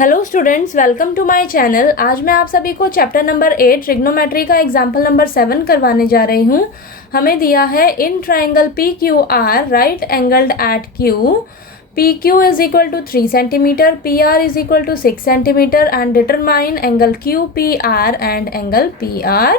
Hello students, welcome to my channel. आज मैं आप सभी को चैप्टर नंबर 8 ट्रिग्नोमेट्री का एग्जाम्पल नंबर 7 करवाने जा रही हूँ। हमें दिया है in triangle P Q R right angled at Q, P Q is equal to 3 centimetre, P R is equal to 6 centimetre and determine angle Q P R and angle P R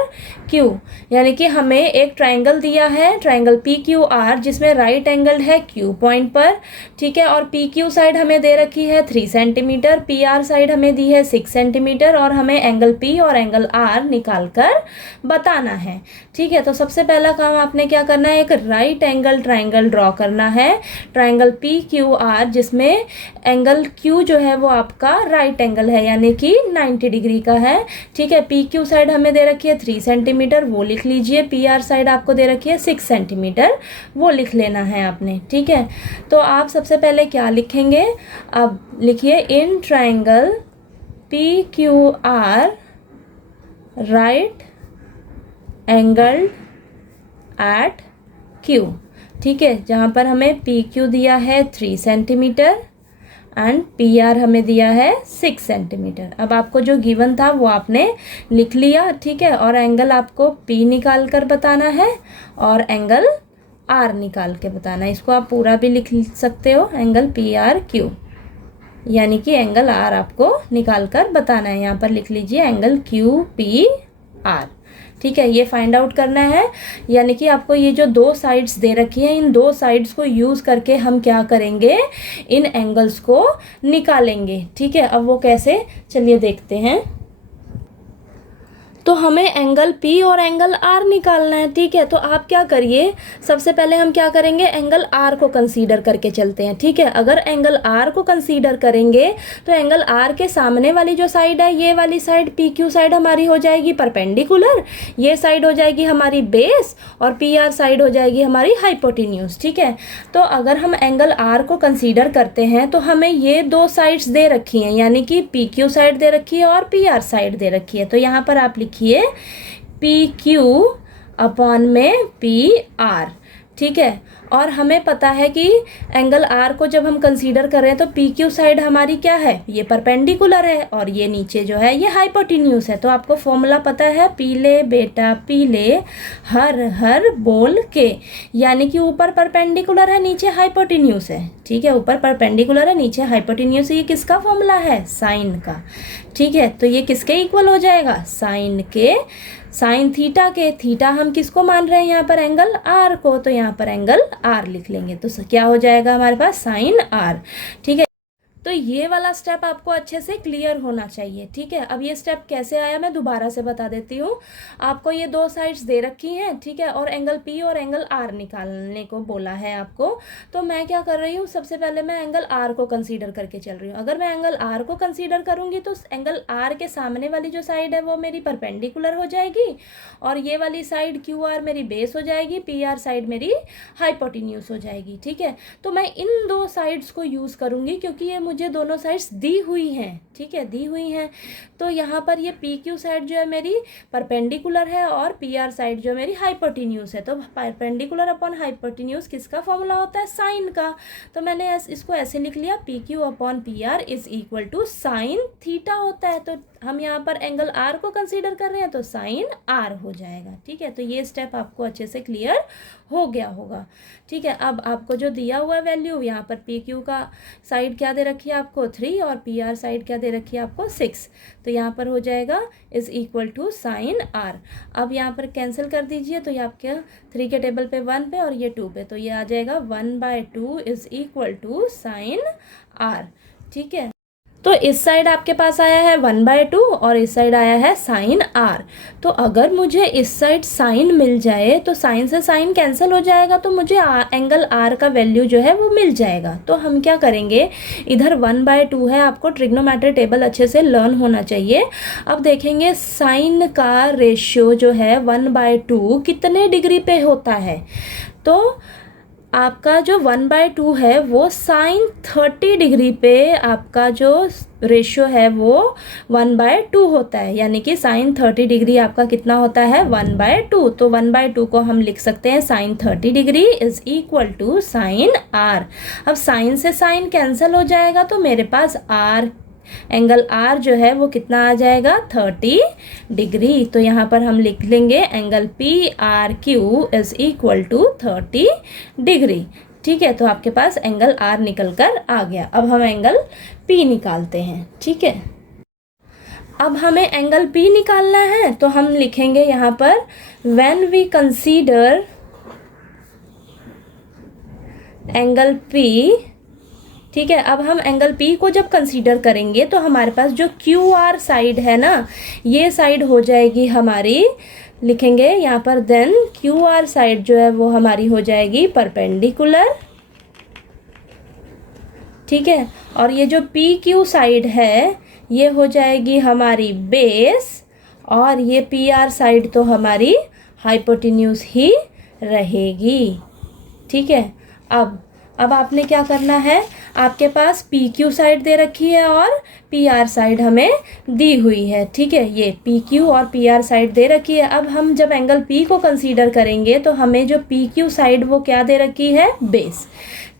Q. यानी कि हमें एक triangle दिया है, triangle P Q are, जिसमें right angle है Q point पर, ठीक है। और पी क्यू साइड हमें दे रखी है 3 सेंटीमीटर, पी आर साइड हमें दी है 6 सेंटीमीटर और हमें एंगल पी और एंगल आर निकाल कर बताना है, ठीक है। तो सबसे पहला काम आपने क्या करना है, एक राइट एंगल ट्राइंगल ड्रॉ करना है, ट्राइंगल पी क्यू आर, जिसमें एंगल क्यू जो है वो आपका राइट एंगल है यानी कि 90 डिग्री का है, ठीक है। पी क्यू साइड हमें दे रखी है 3 सेंटीमीटर, वो लिख लीजिए। पी आर साइड आपको दे रखी है 6 सेंटीमीटर, वो लिख लेना है आपने, ठीक है। तो आप सबसे पहले क्या लिखेंगे, अब लिखिए in triangle P Q R right angle at Q, ठीक है। जहाँ पर हमें पी क्यू दिया है 3 सेंटीमीटर एंड पी आर हमें दिया है 6 सेंटीमीटर। अब आपको जो गिवन था वो आपने लिख लिया, ठीक है। और एंगल आपको पी निकाल कर बताना है और एंगल आर निकाल के बताना है। इसको आप पूरा भी लिख सकते हो, एंगल पी आर क्यू, यानी कि एंगल आर आपको निकाल कर बताना है। यहाँ पर लिख लीजिए एंगल क्यू पी आर, ठीक है। ये फाइंड आउट करना है, यानी कि आपको ये जो दो साइड्स दे रखी हैं, इन दो साइड्स को यूज़ करके हम क्या करेंगे, इन एंगल्स को निकालेंगे, ठीक है। अब वो कैसे, चलिए देखते हैं। तो हमें एंगल P और एंगल R निकालना है, ठीक है। तो आप क्या करिए, सबसे पहले हम क्या करेंगे, एंगल R को कंसीडर करके चलते हैं, ठीक है। अगर एंगल R को कंसीडर करेंगे तो एंगल R के सामने वाली जो साइड है, ये वाली साइड PQ साइड हमारी हो जाएगी परपेंडिकुलर, ये साइड हो जाएगी हमारी बेस और PR साइड हो जाएगी हमारी हाइपोटेन्यूज, ठीक है। तो अगर हम एंगल R को कंसीडर करते हैं तो हमें ये दो साइड्स दे रखी हैं, यानी कि PQ साइड दे रखी है और PR साइड दे रखी है। तो यहाँ पर आप लिखिए पी क्यू अपॉन में पी आर, ठीक है। और हमें पता है कि एंगल आर को जब हम कंसीडर कर रहे हैं तो पी क्यू साइड हमारी क्या है, ये परपेंडिकुलर है और ये नीचे जो है ये हाइपोटेन्यूज है। तो आपको फॉर्मूला पता है, पीले बेटा पीले हर हर बोल के, यानी कि ऊपर परपेंडिकुलर है नीचे हाइपोटेन्यूज है, ठीक है। ऊपर परपेंडिकुलर है नीचे हाइपोटेन्यूज, ये किसका फॉर्मूला है, साइन का, ठीक है। तो ये किसके इक्वल हो जाएगा, साइन के, साइन थीटा के। थीटा हम किसको मान रहे हैं यहाँ पर, एंगल आर को, तो यहाँ पर एंगल आर लिख लेंगे। तो क्या हो जाएगा हमारे पास, साइन आर, ठीक है। तो ये वाला स्टेप आपको अच्छे से क्लियर होना चाहिए, ठीक है। अब ये स्टेप कैसे आया मैं दोबारा से बता देती हूँ। आपको ये दो साइड्स दे रखी हैं, ठीक है, और एंगल पी और एंगल आर निकालने को बोला है आपको। तो मैं क्या कर रही हूँ, सबसे पहले मैं एंगल आर को कंसीडर करके चल रही हूँ। अगर मैं एंगल आर को कंसीडर करूँगी तो एंगल आर के सामने वाली जो साइड है वो मेरी परपेंडिकुलर हो जाएगी और ये वाली साइड क्यू आर मेरी बेस हो जाएगी, पी आर साइड मेरी हाइपोटेन्यूज हो जाएगी, ठीक है। तो मैं इन दो साइड्स को यूज़ करूँगी क्योंकि ये मुझे दोनों साइड्स दी हुई हैं, ठीक है, दी हुई हैं। तो यहाँ पर ये पी क्यू साइड जो है मेरी परपेंडिकुलर है और पी आर साइड जो मेरी हाइपोटेन्यूज है। तो परपेंडिकुलर अपॉन हाइपोटेन्यूज किसका फॉर्मूला होता है, साइन का। तो मैंने इसको ऐसे लिख लिया, P Q upon P R is equal to sine theta होता है। तो हम यहाँ पर एंगल आर को कंसीडर कर रहे हैं तो साइन आर हो जाएगा, ठीक है। तो ये स्टेप आपको अच्छे से क्लियर हो गया होगा, ठीक है। अब आपको जो दिया हुआ वैल्यू, यहाँ पर पी क्यू का साइड क्या दे रखी है आपको 3 और पी आर साइड क्या दे रखी है आपको 6, तो यहाँ पर हो जाएगा is equal to sine R. अब यहाँ पर कैंसिल कर दीजिए, तो ये आपके 3 के टेबल पे 1 पे और ये 2 पे, तो ये आ जाएगा 1/2 is equal to sine R, ठीक है। तो इस साइड आपके पास आया है 1/2 और इस साइड आया है साइन आर। तो अगर मुझे इस साइड साइन मिल जाए तो साइन से साइन कैंसिल हो जाएगा, तो मुझे एंगल आर का वैल्यू जो है वो मिल जाएगा। तो हम क्या करेंगे, इधर 1/2 है, आपको ट्रिग्नोमेट्री टेबल अच्छे से लर्न होना चाहिए। अब देखेंगे साइन का रेशियो जो है 1/2 कितने डिग्री पे होता है। तो आपका जो 1/2 है वो साइन 30 डिग्री पे आपका जो रेशियो है वो 1/2 होता है, यानी कि साइन 30 डिग्री आपका कितना होता है 1/2। तो 1/2 को हम लिख सकते हैं sine 30 degree is equal to sine R. अब साइन से साइन कैंसिल हो जाएगा तो मेरे पास आर एंगल आर जो है वो कितना आ जाएगा 30 डिग्री। तो यहाँ पर हम लिख लेंगे angle P R Q is equal to 30 degree. ठीक है, तो आपके पास एंगल आर निकल कर आ गया। अब हम एंगल पी निकालते हैं। ठीक है, अब हमें एंगल पी निकालना है तो हम लिखेंगे यहाँ पर when we consider angle P. ठीक है, अब हम एंगल पी को जब कंसीडर करेंगे तो हमारे पास जो क्यू आर साइड है ना, ये साइड हो जाएगी हमारी, लिखेंगे यहाँ पर देन क्यू आर साइड जो है वो हमारी हो जाएगी परपेंडिकुलर। ठीक है, और ये जो पी क्यू साइड है ये हो जाएगी हमारी बेस, और ये पी आर साइड तो हमारी हाइपोटेन्यूज ही रहेगी। ठीक है, अब आपने क्या करना है, आपके पास पी क्यू साइड दे रखी है और पी आर साइड हमें दी हुई है। ठीक है, ये पी क्यू और पी आर साइड दे रखी है। अब हम जब एंगल पी को कंसीडर करेंगे तो हमें जो पी क्यू साइड वो क्या दे रखी है, बेस।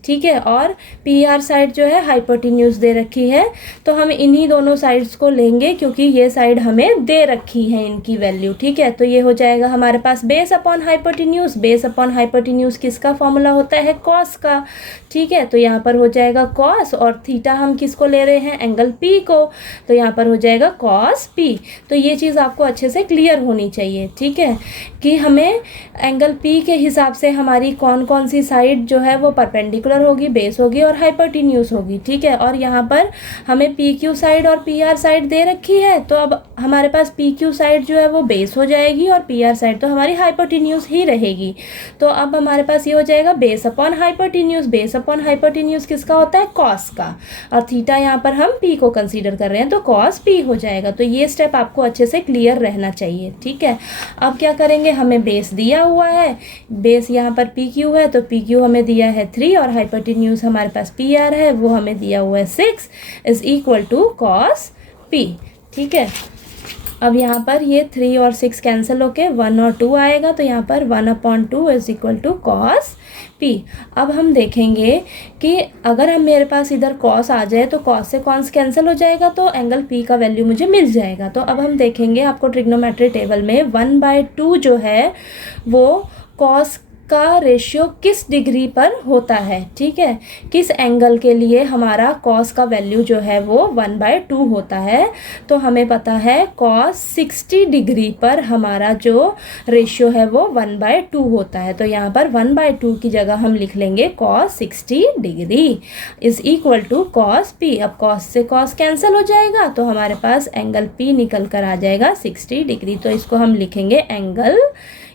ठीक है, और पी आर साइड जो है हाइपोटेन्यूज दे रखी है। तो हम इन्हीं दोनों साइड्स को लेंगे क्योंकि ये साइड हमें दे रखी है इनकी वैल्यू। ठीक है, तो ये हो जाएगा हमारे पास base upon hypotenuse. Base upon hypotenuse किसका फॉर्मूला होता है, कॉस का। ठीक है, तो यहाँ पर हो जाएगा कॉस, और थीटा हम किसको ले रहे हैं, एंगल पी को, तो यहाँ पर हो जाएगा कॉस पी। तो ये चीज़ आपको अच्छे से क्लियर होनी चाहिए। ठीक है, कि हमें एंगल पी के हिसाब से हमारी कौन कौन सी साइड जो है वो परपेंडिकुलर होगी, बेस होगी और हाइपोटेन्यूज होगी। ठीक है, और यहाँ पर हमें पी क्यू साइड और पी आर साइड दे रखी है, तो अब हमारे पास पी क्यू साइड जो है वो बेस हो जाएगी और पी आर साइड तो हमारी हाइपोटेन्यूज ही रहेगी। तो अब हमारे पास ये हो जाएगा base upon hypotenuse. Base upon hypotenuse किसका होता है, कॉस का, और थीटा यहाँ पर हम पी को कंसीडर कर रहे हैं तो कॉस पी हो जाएगा। तो ये स्टेप आपको अच्छे से क्लियर रहना चाहिए। ठीक है, अब क्या करेंगे, हमें बेस दिया हुआ है, बेस यहाँ पर पी क्यू है तो पी क्यू हमें दिया है 3 और हाइपोटेन्यूज हमारे पास पी आर है वो हमें दिया हुआ है 6 is equal to cos P. ठीक है, अब यहाँ पर ये 3 और 6 कैंसिल होके 1 और 2 आएगा, तो यहाँ पर 1/2 is equal to cos P. अब हम देखेंगे कि अगर हम मेरे पास इधर कॉस आ जाए तो कॉस से कॉस कैंसिल हो जाएगा तो एंगल पी का वैल्यू मुझे मिल जाएगा। तो अब हम देखेंगे आपको ट्रिग्नोमेट्री टेबल में 1/2 जो है वो कॉस का रेशियो किस डिग्री पर होता है। ठीक है, किस एंगल के लिए हमारा कॉस का वैल्यू जो है वो 1/2 होता है। तो हमें पता है कॉस 60 डिग्री पर हमारा जो रेशियो है वो 1/2 होता है। तो यहाँ पर 1/2 की जगह हम लिख लेंगे cos 60 degree is equal to cos P. अब कॉस से कॉस कैंसिल हो जाएगा तो हमारे पास एंगल पी निकल कर आ जाएगा 60 डिग्री। तो इसको हम लिखेंगे angle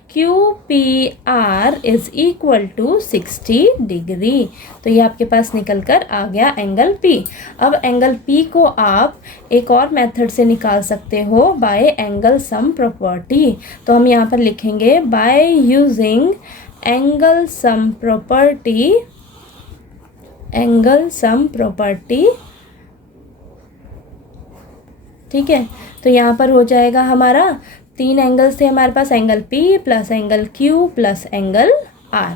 Q P R is equal to 60 degree. तो ये आपके पास निकल कर आ गया एंगल पी। अब एंगल पी को आप एक और मेथड से निकाल सकते हो बाय एंगल सम प्रॉपर्टी। तो हम यहाँ पर लिखेंगे by using angle sum property, angle sum property. ठीक है, तो यहाँ पर हो जाएगा हमारा 3 एंगल्स थे हमारे पास, angle p plus angle q plus angle r.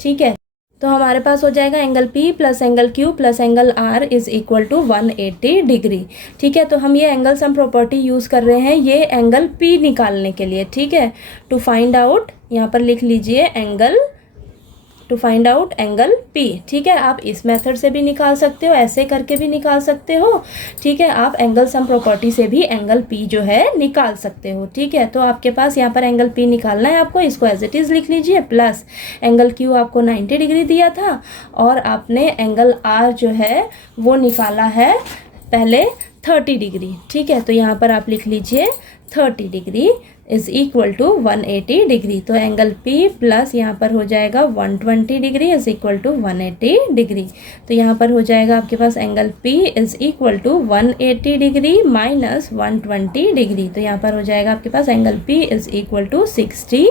ठीक है, तो हमारे पास हो जाएगा angle p plus angle q plus angle r is equal to 180 degree. ठीक है, तो हम ये एंगल सम प्रॉपर्टी यूज़ कर रहे हैं ये एंगल पी निकालने के लिए। ठीक है, टू फाइंड आउट, यहाँ पर लिख लीजिए angle, to find out angle P. ठीक है, आप इस मेथड से भी निकाल सकते हो, ऐसे करके भी निकाल सकते हो। ठीक है, आप एंगल सम प्रॉपर्टी से भी एंगल पी जो है निकाल सकते हो। ठीक है, तो आपके पास यहाँ पर एंगल पी निकालना है आपको, इसको एज इट इज़ लिख लीजिए, प्लस एंगल क्यू आपको 90 डिग्री दिया था और आपने एंगल आर जो है वो निकाला है पहले 30 डिग्री। ठीक है, तो यहाँ पर आप लिख लीजिए 30 degree is equal to 180 degree. तो एंगल पी प्लस यहाँ पर हो जाएगा 120 degree is equal to 180 degree. तो यहाँ पर हो जाएगा आपके पास angle P is equal to 180 degree minus 120 degree. तो यहाँ पर हो जाएगा आपके पास angle P is equal to 60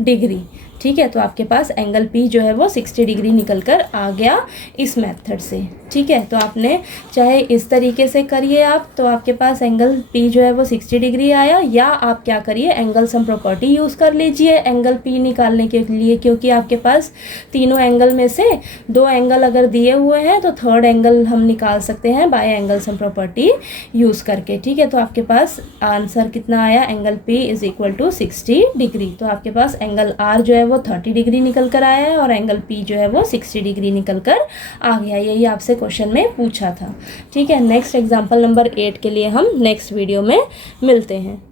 degree. ठीक है, तो आपके पास एंगल पी जो है वो 60 डिग्री निकल कर आ गया इस मेथड से। ठीक है, तो आपने चाहे इस तरीके से करिए आप, तो आपके पास एंगल पी जो है वो 60 डिग्री आया, या आप क्या करिए एंगल सम प्रॉपर्टी यूज़ कर लीजिए एंगल पी निकालने के लिए, क्योंकि आपके पास तीनों एंगल में से 2 एंगल अगर दिए हुए हैं तो थर्ड एंगल हम निकाल सकते हैं by angle sum property use करके। ठीक है, तो आपके पास आंसर कितना आया, angle P is equal to 60 degree. तो आपके पास एंगल आर जो है वो 30 डिग्री निकल कर आया है और एंगल पी जो है वो 60 डिग्री निकल कर आ गया। यही आपसे क्वेश्चन में पूछा था। ठीक है, नेक्स्ट एग्जाम्पल नंबर 8 के लिए हम नेक्स्ट वीडियो में मिलते हैं।